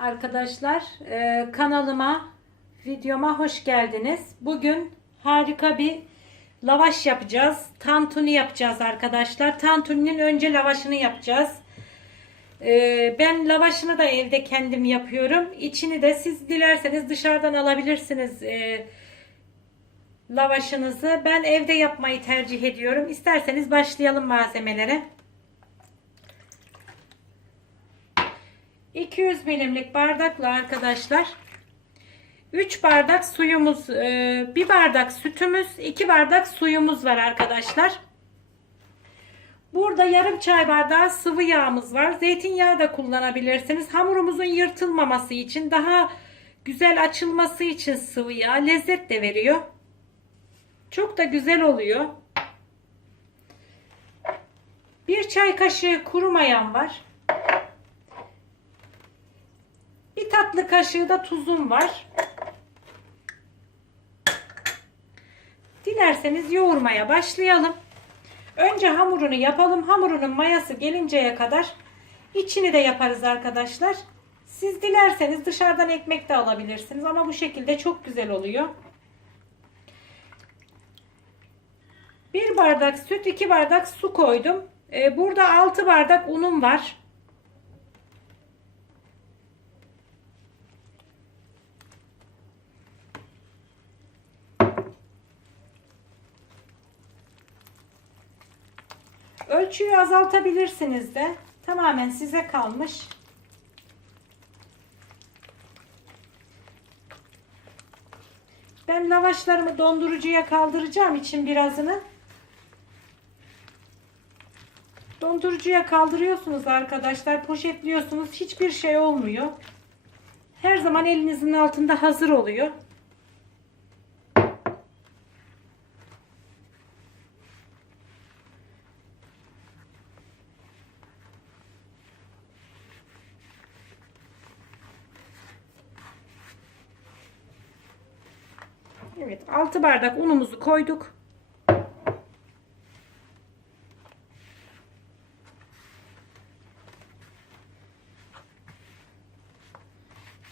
Arkadaşlar e, kanalıma, videoma hoş geldiniz. Bugün harika bir lavaş yapacağız. Tantuni yapacağız arkadaşlar. Tantuninin önce lavaşını yapacağız. E, ben lavaşını da evde kendim yapıyorum. İçini de siz dilerseniz dışarıdan alabilirsiniz e, lavaşınızı. Ben evde yapmayı tercih ediyorum. İsterseniz başlayalım malzemelere. 200 milimlik bardakla arkadaşlar 3 bardak suyumuz, 1 bardak sütümüz, 2 bardak suyumuz var arkadaşlar. Burada yarım çay bardağı sıvı yağımız var. Zeytinyağı da kullanabilirsiniz. Hamurumuzun yırtılmaması için, daha güzel açılması için sıvı yağ lezzet de veriyor. Çok da güzel oluyor. Bir çay kaşığı kuru mayam var. Bir tatlı kaşığı da tuzum var. Dilerseniz yoğurmaya başlayalım. Önce hamurunu yapalım. Hamurunun mayası gelinceye kadar içini de yaparız arkadaşlar. Siz dilerseniz dışarıdan ekmek de alabilirsiniz ama bu şekilde çok güzel oluyor. Bir bardak süt, iki bardak su koydum. Ee, burada 6 bardak unum var. Ölçüyü azaltabilirsiniz de. Tamamen size kalmış. Ben lavaşlarımı dondurucuya kaldıracağım için birazını. Dondurucuya kaldırıyorsunuz arkadaşlar. Poşetliyorsunuz. Hiçbir şey olmuyor. Her zaman elinizin altında hazır oluyor. 6 bardak unumuzu koyduk.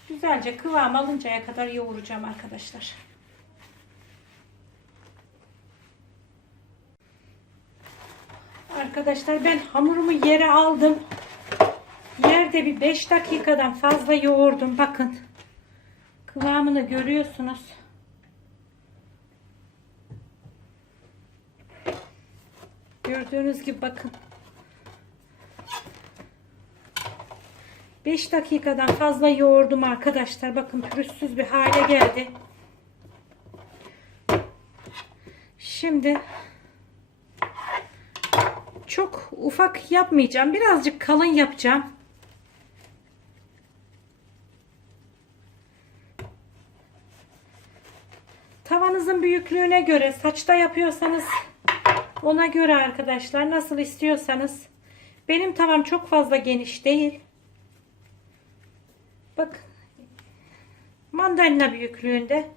Güzelce kıvam alıncaya kadar yoğuracağım arkadaşlar. Arkadaşlar ben hamurumu yere aldım. Yerde bir 5 dakikadan fazla yoğurdum. Bakın. Kıvamını görüyorsunuz. Gördüğünüz gibi bakın. 5 dakikadan fazla yoğurdum arkadaşlar. Bakın pürüzsüz bir hale geldi. Şimdi çok ufak yapmayacağım. Birazcık kalın yapacağım. Tavanızın büyüklüğüne göre saçta yapıyorsanız ona göre arkadaşlar nasıl istiyorsanız. Benim tavam çok fazla geniş değil. Bak. Mandalina büyüklüğünde.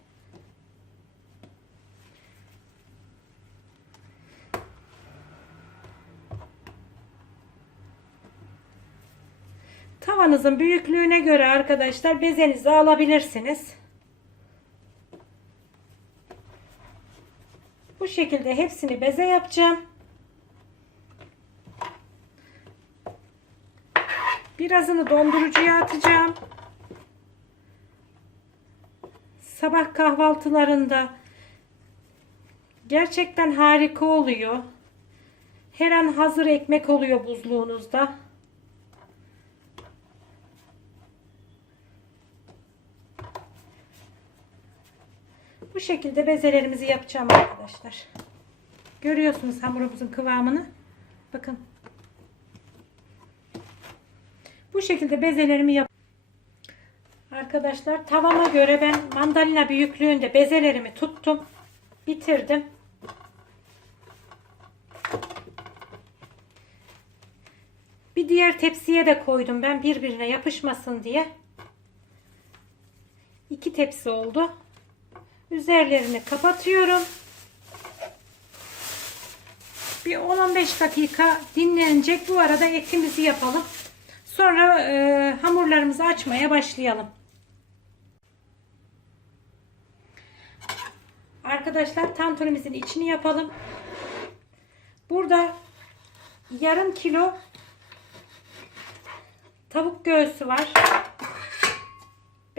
Tavanızın büyüklüğüne göre arkadaşlar bezenizi alabilirsiniz. Bu şekilde hepsini beze yapacağım. Birazını dondurucuya atacağım. Sabah kahvaltılarında gerçekten harika oluyor. Her an hazır ekmek oluyor buzluğunuzda. Şekilde bezelerimizi yapacağım arkadaşlar. Görüyorsunuz hamurumuzun kıvamını. Bakın. Bu şekilde bezelerimi yap. Arkadaşlar tavama göre ben mandalina büyüklüğünde bezelerimi tuttum. Bitirdim. Bir diğer tepsiye de koydum ben birbirine yapışmasın diye. İki tepsi oldu. Üzerlerini kapatıyorum. Bir 10-15 dakika dinlenecek. Bu arada etimizi yapalım. Sonra e, hamurlarımızı açmaya başlayalım. Arkadaşlar tantunimizin içini yapalım. Burada yarım kilo tavuk göğsü var.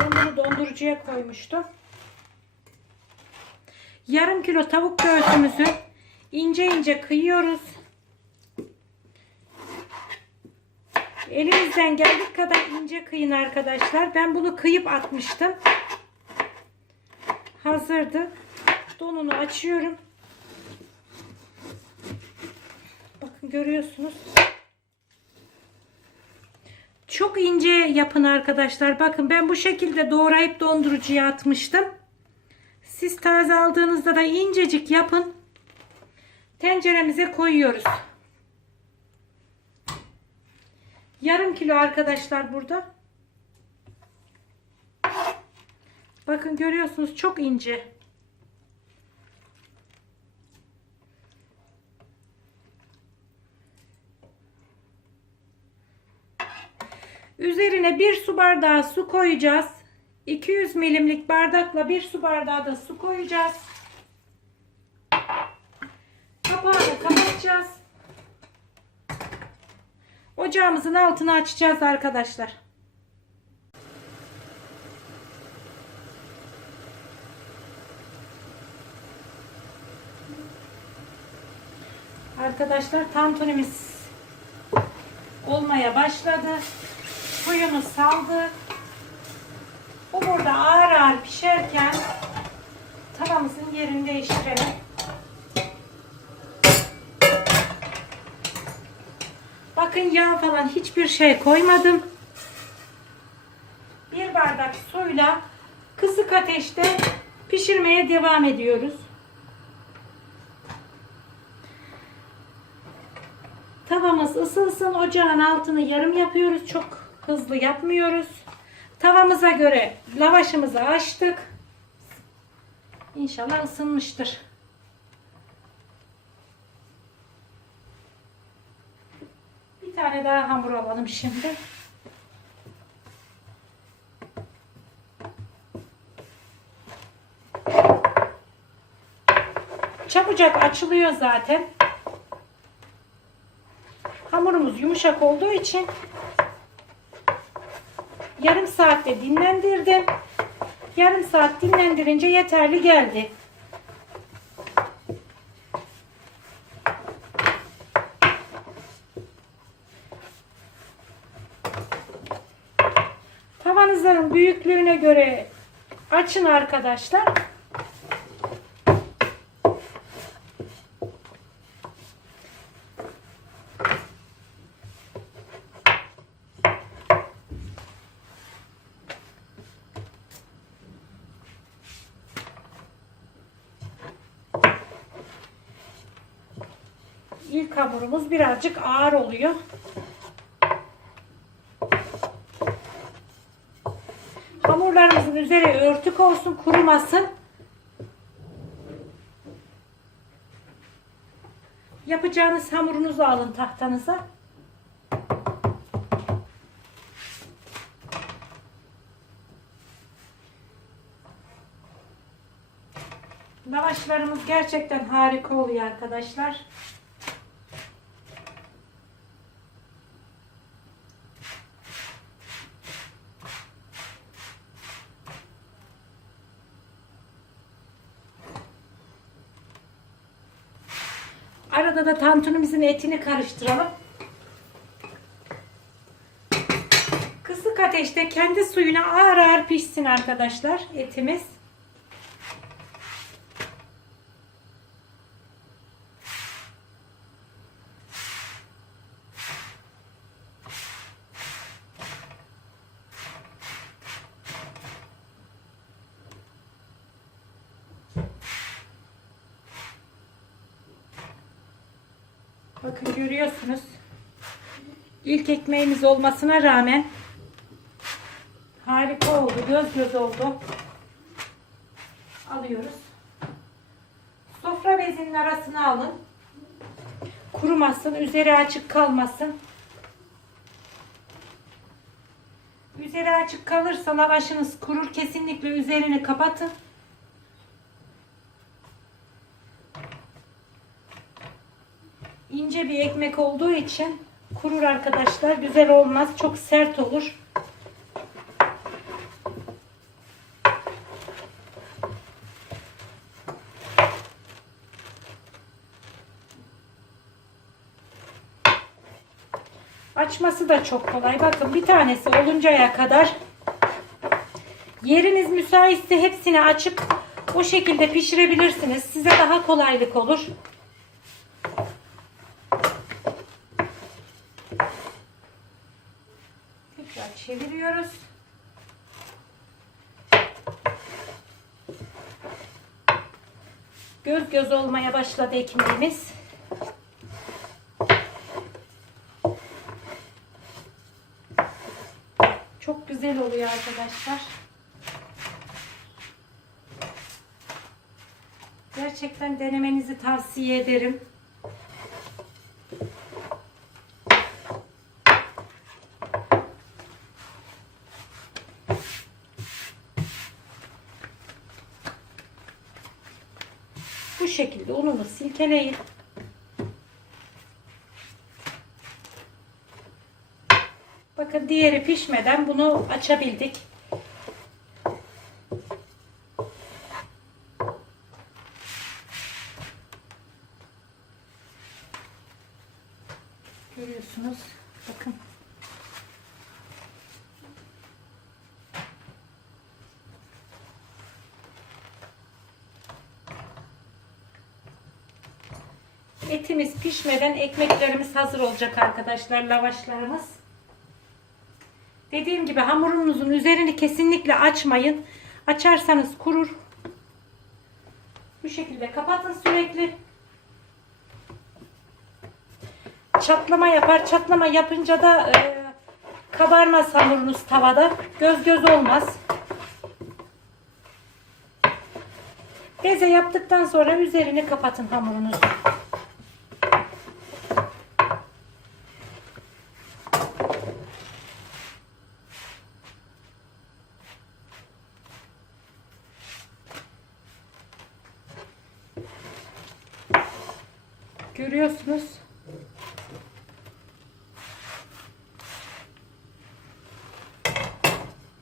Ben bunu dondurucuya koymuştum. Yarım kilo tavuk göğsümüzü ince ince kıyıyoruz. Elimizden geldiği kadar ince kıyın arkadaşlar. Ben bunu kıyıp atmıştım. Hazırdı. Donunu açıyorum. Bakın görüyorsunuz. Çok ince yapın arkadaşlar. Bakın ben bu şekilde doğrayıp dondurucuya atmıştım. Siz taze aldığınızda da incecik yapın. Tenceremize koyuyoruz. Yarım kilo arkadaşlar burada. Bakın görüyorsunuz çok ince. Üzerine bir su bardağı su koyacağız. 200 milimlik bardakla bir su bardağı da su koyacağız. Kapağını kapatacağız. Ocağımızın altını açacağız arkadaşlar. Arkadaşlar tantunimiz olmaya başladı. Suyunu saldı. Bu burada ağır ağır pişerken tavamızın yerini değiştirelim. Bakın yağ falan hiçbir şey koymadım. Bir bardak suyla kısık ateşte pişirmeye devam ediyoruz. Tavamız ısınsın. Ocağın altını yarım yapıyoruz. Çok hızlı yapmıyoruz. Tavamıza göre lavaşımızı açtık. İnşallah ısınmıştır. Bir tane daha hamur alalım şimdi. Çabucak açılıyor zaten. Hamurumuz yumuşak olduğu için yarım saatte dinlendirdim. Yarım saat dinlendirince yeterli geldi. Tavanızın büyüklüğüne göre açın arkadaşlar. İlk hamurumuz birazcık ağır oluyor. Hamurlarımızın üzeri örtük olsun, kurumasın. Yapacağınız hamurunuzu alın tahtanıza. Lavaşlarımız gerçekten harika oluyor arkadaşlar. Arada da tantunimizin etini karıştıralım. Kısık ateşte kendi suyuna ağır ağır pişsin arkadaşlar etimiz. Bakın görüyorsunuz. İlk ekmeğimiz olmasına rağmen harika oldu. Göz göz oldu. Alıyoruz. Sofra bezinin arasına alın. Kurumasın, üzeri açık kalmasın. Üzeri açık kalırsa lavaşınız kurur. Kesinlikle üzerini kapatın. İnce bir ekmek olduğu için kurur arkadaşlar. Güzel olmaz. Çok sert olur. Açması da çok kolay. Bakın bir tanesi oluncaya kadar yeriniz müsaitse hepsini açıp o şekilde pişirebilirsiniz. Size daha kolaylık olur. Çeviriyoruz. Göz göz olmaya başladı ekmeğimiz. Çok güzel oluyor arkadaşlar. Gerçekten denemenizi tavsiye ederim. Bu şekilde ununu silkeleyin. Bakın diğeri pişmeden bunu açabildik. Görüyorsunuz. Bakın. Etimiz pişmeden ekmeklerimiz hazır olacak arkadaşlar. Lavaşlarımız. Dediğim gibi hamurunuzun üzerini kesinlikle açmayın. Açarsanız kurur. Bu şekilde kapatın sürekli. Çatlama yapar. Çatlama yapınca da e, kabarmaz hamurunuz tavada. Göz göz olmaz. Beze yaptıktan sonra üzerini kapatın hamurunuzun. Görüyorsunuz.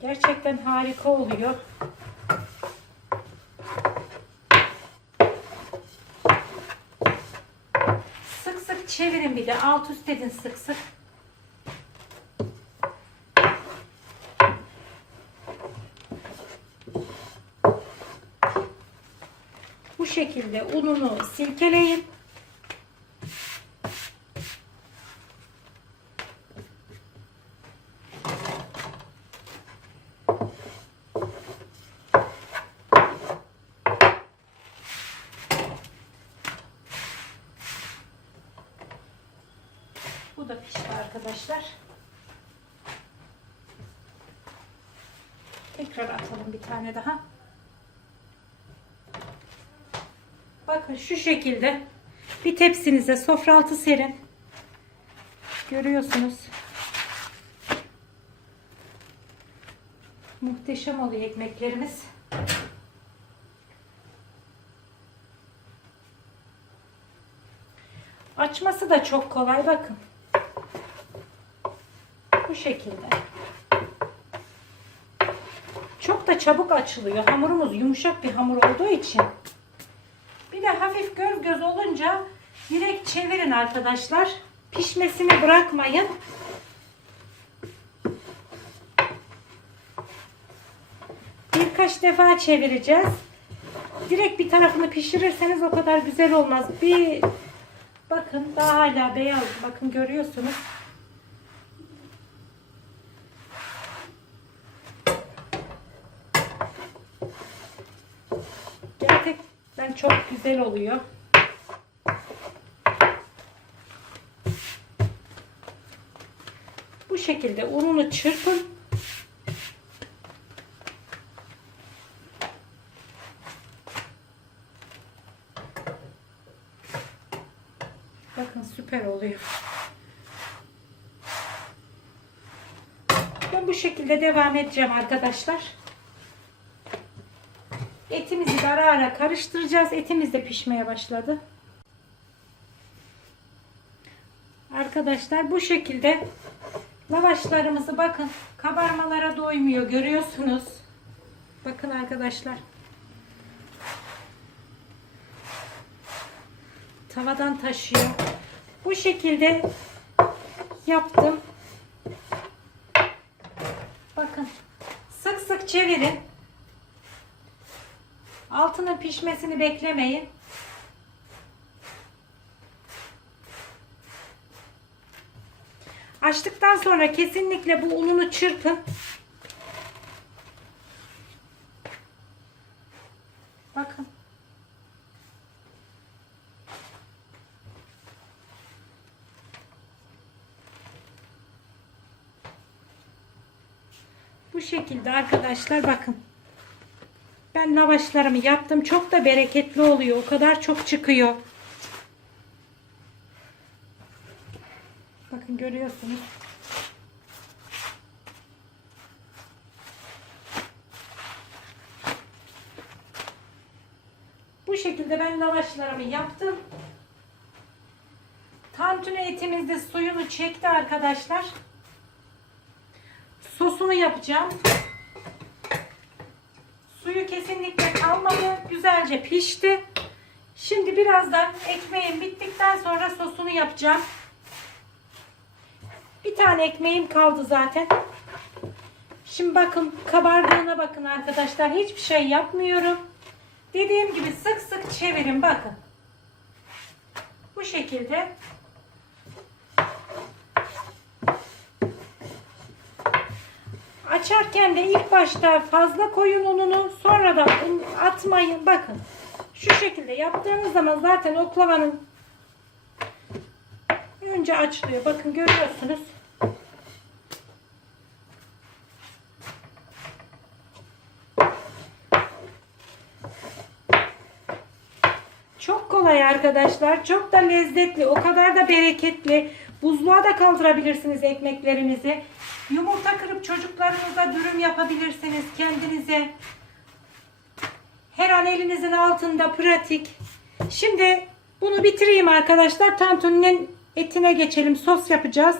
Gerçekten harika oluyor. Sık sık çevirin bir de alt üst edin sık sık. Bu şekilde ununu silkeleyin. Bu da pişti arkadaşlar. Tekrar atalım bir tane daha. Bakın şu şekilde bir tepsinize sofra altı serin. Görüyorsunuz. Muhteşem oluyor ekmeklerimiz. Açması da çok kolay bakın. Bu şekilde. Çok da çabuk açılıyor. Hamurumuz yumuşak bir hamur olduğu için. Bir de hafif göz göz olunca direkt çevirin arkadaşlar. Pişmesini bırakmayın. Birkaç defa çevireceğiz. Direkt bir tarafını pişirirseniz o kadar güzel olmaz. Bir bakın daha hala beyaz. Bakın görüyorsunuz. Gerçekten çok güzel oluyor. Bu şekilde ununu çırpın. Bakın süper oluyor. Ben bu şekilde devam edeceğim arkadaşlar. Etimizi de ara ara karıştıracağız. Etimiz de pişmeye başladı. Arkadaşlar bu şekilde lavaşlarımızı bakın kabarmalara doymuyor görüyorsunuz. Bakın arkadaşlar. Tavadan taşıyor. Bu şekilde yaptım. Bakın. Sık sık çevirin. Altının pişmesini beklemeyin. Açtıktan sonra kesinlikle bu ununu çırpın. Bakın. Bu şekilde arkadaşlar bakın. Ben lavaşlarımı yaptım. Çok da bereketli oluyor. O kadar çok çıkıyor. Bakın görüyorsunuz. Bu şekilde ben lavaşlarımı yaptım. Tantuni etimiz de suyunu çekti arkadaşlar. Sosunu yapacağım. Suyu kesinlikle kalmadı. Güzelce pişti. Şimdi birazdan ekmeğim bittikten sonra sosunu yapacağım. Bir tane ekmeğim kaldı zaten. Şimdi bakın kabardığına bakın arkadaşlar. Hiçbir şey yapmıyorum. Dediğim gibi sık sık çevirin bakın. Bu şekilde. Açarken de ilk başta fazla koyun ununu sonra da un atmayın. Bakın şu şekilde yaptığınız zaman zaten oklavanın önce açılıyor. Bakın görüyorsunuz. Çok kolay arkadaşlar. Çok da lezzetli. O kadar da bereketli. Buzluğa da kaldırabilirsiniz ekmeklerinizi. Yumurta kırıp çocuklarınıza dürüm yapabilirsiniz kendinize. Her an elinizin altında pratik. Şimdi bunu bitireyim arkadaşlar. Tantuninin etine geçelim. Sos yapacağız.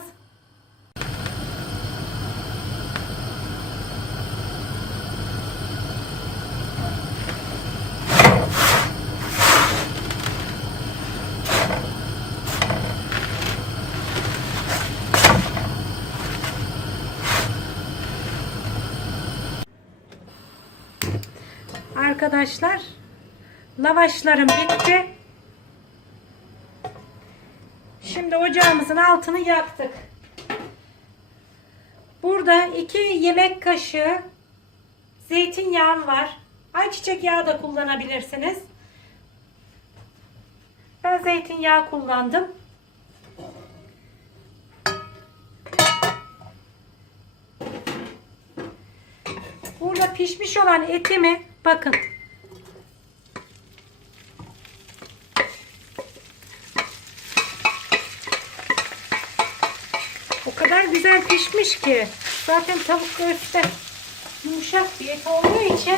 Arkadaşlar lavaşlarım bitti. Şimdi ocağımızın altını yaktık. Burada 2 yemek kaşığı zeytinyağım var. Ayçiçek yağı da kullanabilirsiniz. Ben zeytinyağı kullandım. Pişmiş olan etimi bakın. O kadar güzel pişmiş ki. Zaten tavuk göğüste yumuşak bir et olduğu için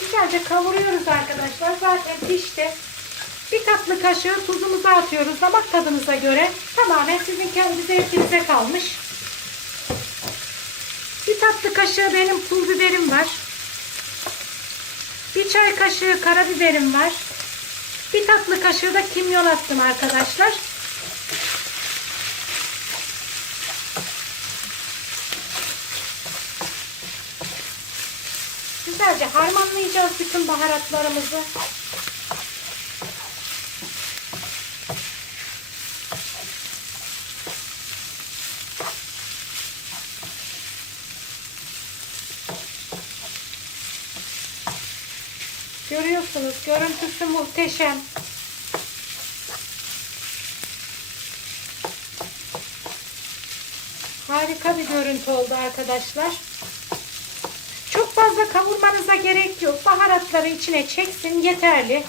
güzelce kavuruyoruz arkadaşlar. Zaten pişti. Bir tatlı kaşığı tuzumuzu atıyoruz. Damak tadınıza göre. Tamamen sizin kendi zevkinize kalmış. Bir tatlı kaşığı benim pul biberim var. Bir çay kaşığı karabiberim var. Bir tatlı kaşığı da kimyon attım arkadaşlar. Güzelce harmanlayacağız bütün baharatlarımızı. Görüyorsunuz görüntüsü muhteşem. Harika bir görüntü oldu arkadaşlar. Çok fazla kavurmanıza gerek yok. Baharatları içine çeksin yeterli.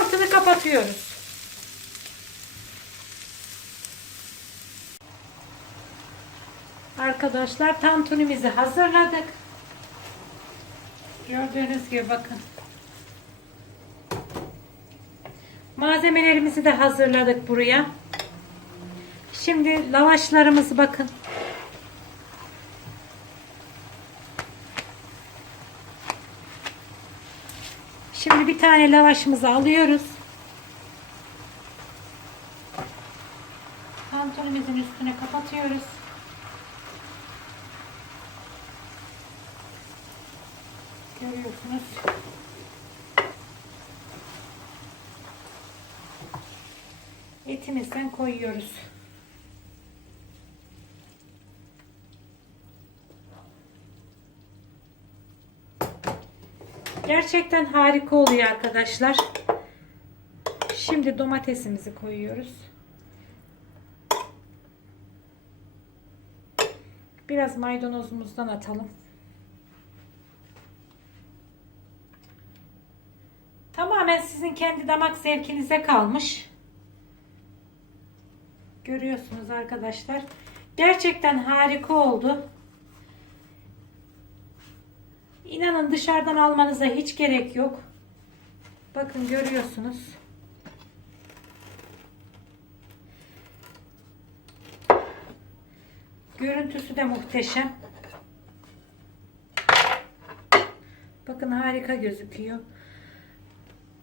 Altını kapatıyoruz. Arkadaşlar tantunimizi hazırladık. Gördüğünüz gibi bakın. Malzemelerimizi de hazırladık buraya. Şimdi lavaşlarımızı bakın. Şimdi bir tane lavaşımızı alıyoruz. Tantunimizin üstüne kapatıyoruz. Görüyorsunuz. Etimizden koyuyoruz. Gerçekten harika oluyor arkadaşlar. Şimdi domatesimizi koyuyoruz. Biraz maydanozumuzdan atalım. Tamamen sizin kendi damak zevkinize kalmış. Görüyorsunuz arkadaşlar. Gerçekten harika oldu. İnanın dışarıdan almanıza hiç gerek yok. Bakın görüyorsunuz. Görüntüsü de muhteşem. Bakın harika gözüküyor.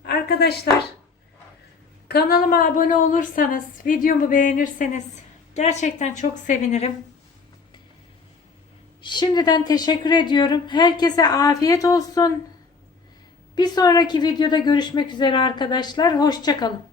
Arkadaşlar kanalıma abone olursanız, videomu beğenirseniz gerçekten çok sevinirim. Şimdiden teşekkür ediyorum. Herkese afiyet olsun. Bir sonraki videoda görüşmek üzere arkadaşlar. Hoşçakalın.